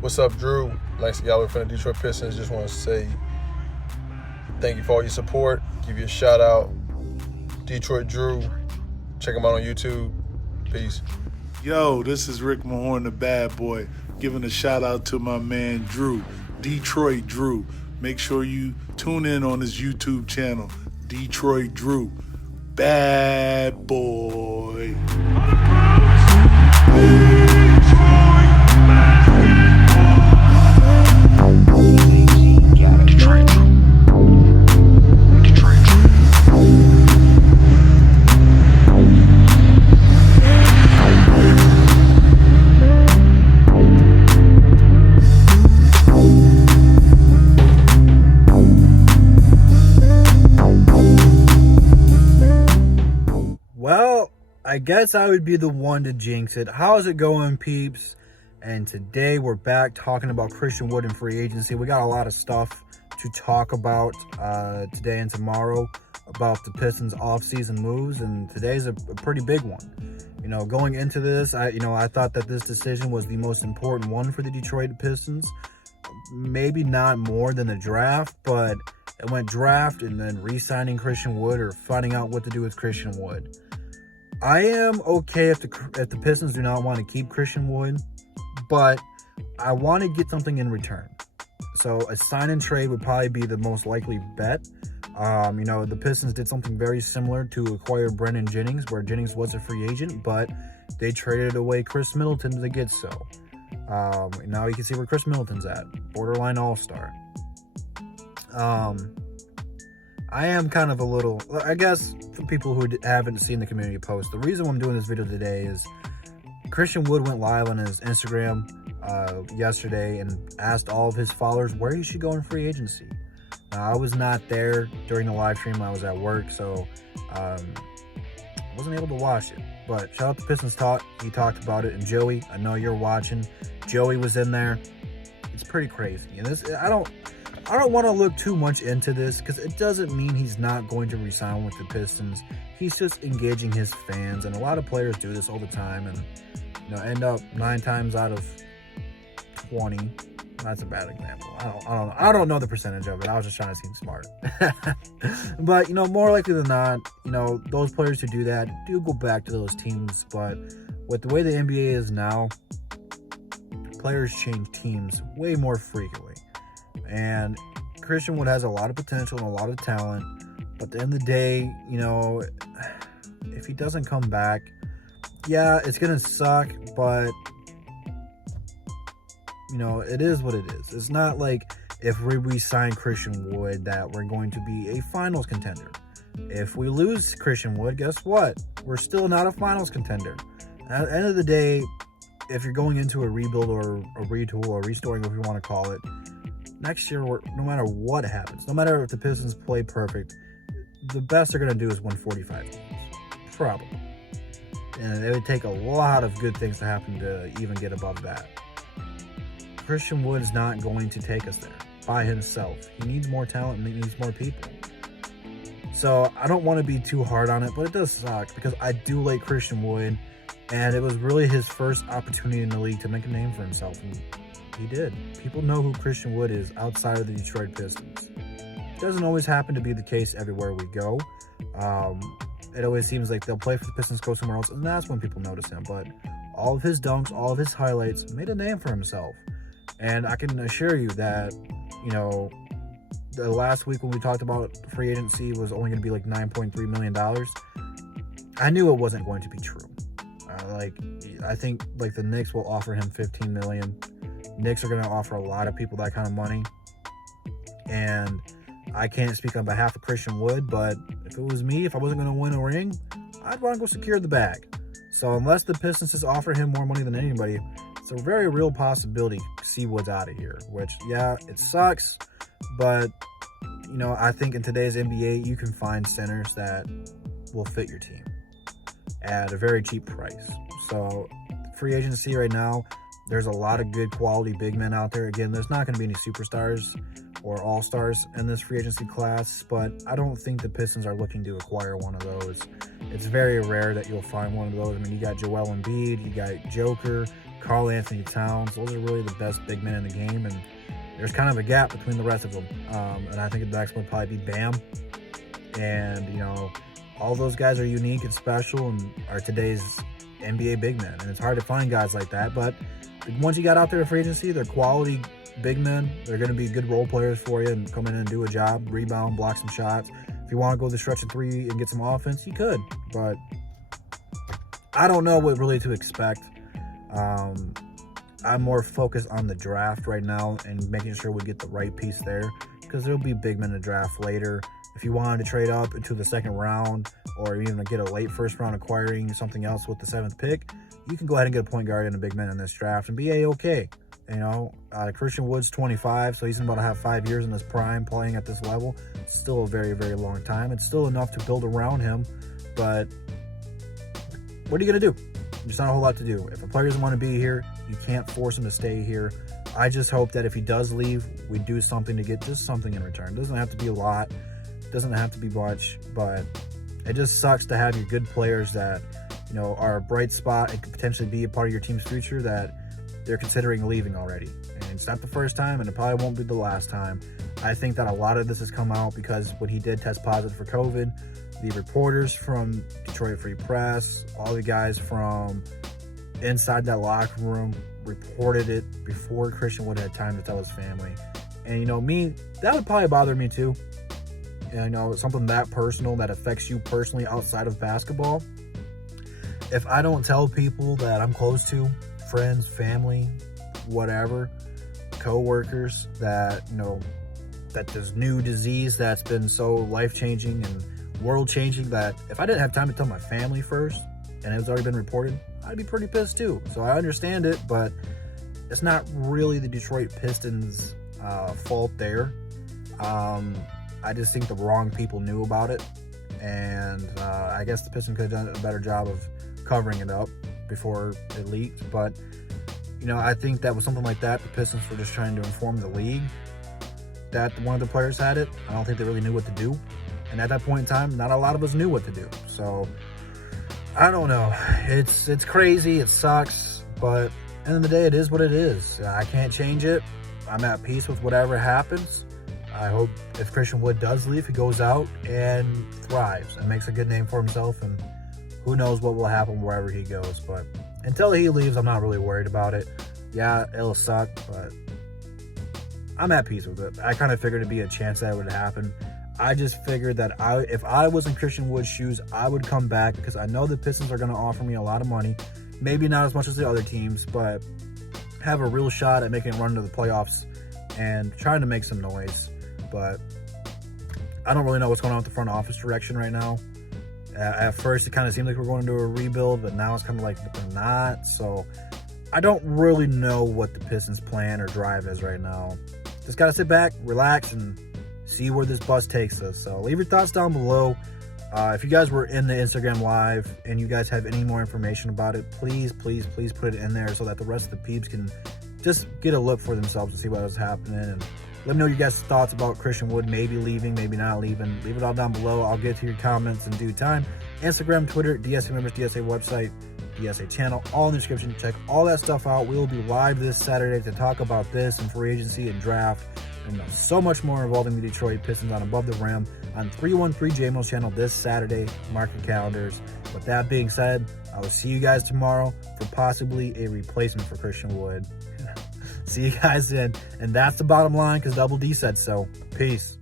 What's up, Drew? Lance Galloway from the Detroit Pistons. Just want to say thank you for all your support. Give you a shout out. Detroit Drew. Check him out on YouTube. Peace. Yo, this is Rick Mahorn, the bad boy, giving a shout out to my man Drew, Detroit Drew. Make sure you tune in on his YouTube channel, Detroit Drew. Bad boy. Well, I guess I would be the one to jinx it. How's it going, peeps? And today we're back talking about Christian Wood and free agency. We got a lot of stuff to talk about today and tomorrow about the Pistons offseason moves, and today's a pretty big one. You know, going into this, I thought that this decision was the most important one for the Detroit Pistons. Maybe not more than the draft, but it went draft and then re-signing Christian Wood or finding out what to do with Christian Wood. I am okay if the Pistons do not want to keep Christian Wood, but I want to get something in return. So a sign and trade would probably be the most likely bet. The Pistons did something very similar to acquire Brennan Jennings, where Jennings was a free agent, but they traded away Chris Middleton to get so. Now you can see where Chris Middleton's at, borderline all-star. I am kind of a little, I guess, for people who haven't seen the community post, the reason I'm doing this video today is Christian Wood went live on his Instagram yesterday and asked all of his followers where he should go in free agency. Now, I was not there during the live stream. I was at work, so I wasn't able to watch it. But shout out to Pistons Talk. He talked about it. And Joey, I know you're watching. Joey was in there. It's pretty crazy. And this, I don't want to look too much into this because it doesn't mean he's not going to resign with the Pistons. He's just engaging his fans, and a lot of players do this all the time, and end up 9 times out of 20. That's a bad example. I don't know the percentage of it. I was just trying to seem smart. But more likely than not, those players who do that do go back to those teams. But with the way the NBA is now, players change teams way more frequently. And Christian Wood has a lot of potential and a lot of talent, but at the end of the day, if he doesn't come back, yeah, it's gonna suck, but it is what it is. It's not like if we re-sign Christian Wood that we're going to be a finals contender. If we lose Christian Wood, guess what? We're still not a finals contender. At the end of the day, if you're going into a rebuild or a retool or restoring, if you want to call it, next year, no matter what happens, no matter if the Pistons play perfect, the best they're going to do is win 45 games. Probably. And it would take a lot of good things to happen to even get above that. Christian Wood's not going to take us there by himself. He needs more talent and he needs more people. So I don't want to be too hard on it, but it does suck because I do like Christian Wood, and it was really his first opportunity in the league to make a name for himself. And he did. People know who Christian Wood is outside of the Detroit Pistons. It doesn't always happen to be the case everywhere we go. It always seems like they'll play for the Pistons, go somewhere else, and that's when people notice him. But all of his dunks, all of his highlights made a name for himself. And I can assure you that, the last week when we talked about free agency was only going to be like $9.3 million. I knew it wasn't going to be true. I think the Knicks will offer him $15 million. Knicks are going to offer a lot of people that kind of money. And I can't speak on behalf of Christian Wood, but if it was me, if I wasn't going to win a ring, I'd want to go secure the bag. So unless the Pistons just offer him more money than anybody, it's a very real possibility C Wood's out of here, which, yeah, it sucks, but, I think in today's NBA, you can find centers that will fit your team at a very cheap price. So free agency right now, there's a lot of good quality big men out there. Again, there's not going to be any superstars or all-stars in this free agency class, but I don't think the Pistons are looking to acquire one of those. It's very rare that you'll find one of those. I mean, you got Joel Embiid, you got Joker, Karl Anthony Towns. Those are really the best big men in the game, and there's kind of a gap between the rest of them. And I think the next one would probably be Bam. And, you know, all those guys are unique and special and are today's NBA big men. And it's hard to find guys like that, but once you got out there in free agency, they're quality big men. They're going to be good role players for you and come in and do a job, rebound, block some shots. If you want to go the stretch of three and get some offense, you could. But I don't know what really to expect. I'm more focused on the draft right now and making sure we get the right piece there, because there'll be big men to draft later. If you wanted to trade up into the second round or even get a late first round acquiring something else with the 7th pick, you can go ahead and get a point guard and a big man in this draft and be A-okay. You know, Christian Wood's 25, so he's about to have 5 years in his prime playing at this level. It's still a very, very long time. It's still enough to build around him, but what are you going to do? There's not a whole lot to do. If a player doesn't want to be here, you can't force him to stay here. I just hope that if he does leave, we do something to get just something in return. It doesn't have to be a lot. It doesn't have to be much, but it just sucks to have your good players that, you know, are a bright spot and could potentially be a part of your team's future that they're considering leaving already. And it's not the first time, and it probably won't be the last time. I think that a lot of this has come out because when he did test positive for COVID, the reporters from Detroit Free Press, all the guys from inside that locker room reported it before Christian Wood had time to tell his family. And, you know, me, that would probably bother me too. And, you know, something that personal that affects you personally outside of basketball. If I don't tell people that I'm close to, friends, family, whatever, co-workers, that, you know, that this new disease that's been so life-changing and world-changing, that if I didn't have time to tell my family first and it was already been reported, I'd be pretty pissed too. So I understand it, but it's not really the Detroit Pistons' fault there. I just think the wrong people knew about it, and I guess the Pistons could have done a better job of covering it up before it leaked. But, you know, I think that was something like that. The Pistons were just trying to inform the league that one of the players had it. I don't think they really knew what to do. And at that point in time, not a lot of us knew what to do. So, I don't know. It's crazy. It sucks. But at the end of the day, it is what it is. I can't change it. I'm at peace with whatever happens. I hope if Christian Wood does leave, he goes out and thrives and makes a good name for himself. And who knows what will happen wherever he goes. But until he leaves, I'm not really worried about it. Yeah, it'll suck, but I'm at peace with it. I kind of figured it'd be a chance that it would happen. I just figured that if I was in Christian Wood's shoes, I would come back because I know the Pistons are going to offer me a lot of money. Maybe not as much as the other teams, but have a real shot at making a run to the playoffs and trying to make some noise. But I don't really know what's going on with the front office direction right now. At first, it kind of seemed like we're going to do a rebuild, but now it's kind of like we're not. So I don't really know what the Pistons' plan or drive is right now. Just got to sit back, relax, and see where this bus takes us. So leave your thoughts down below. If you guys were in the Instagram live and you guys have any more information about it, please put it in there so that the rest of the peeps can just get a look for themselves and see what was happening. And let me know your guys' thoughts about Christian Wood maybe leaving, maybe not leaving. Leave it all down below. I'll get to your comments in due time. Instagram, Twitter, DSA members, DSA website, DSA channel, all in the description. Check all that stuff out. We will be live this Saturday to talk about this and free agency and draft and so much more involving the Detroit Pistons on Above the Rim on 313 JMO's channel this Saturday. Mark your calendars. With that being said, I will see you guys tomorrow for possibly a replacement for Christian Wood. See you guys then. And that's the bottom line because Double D said so. Peace.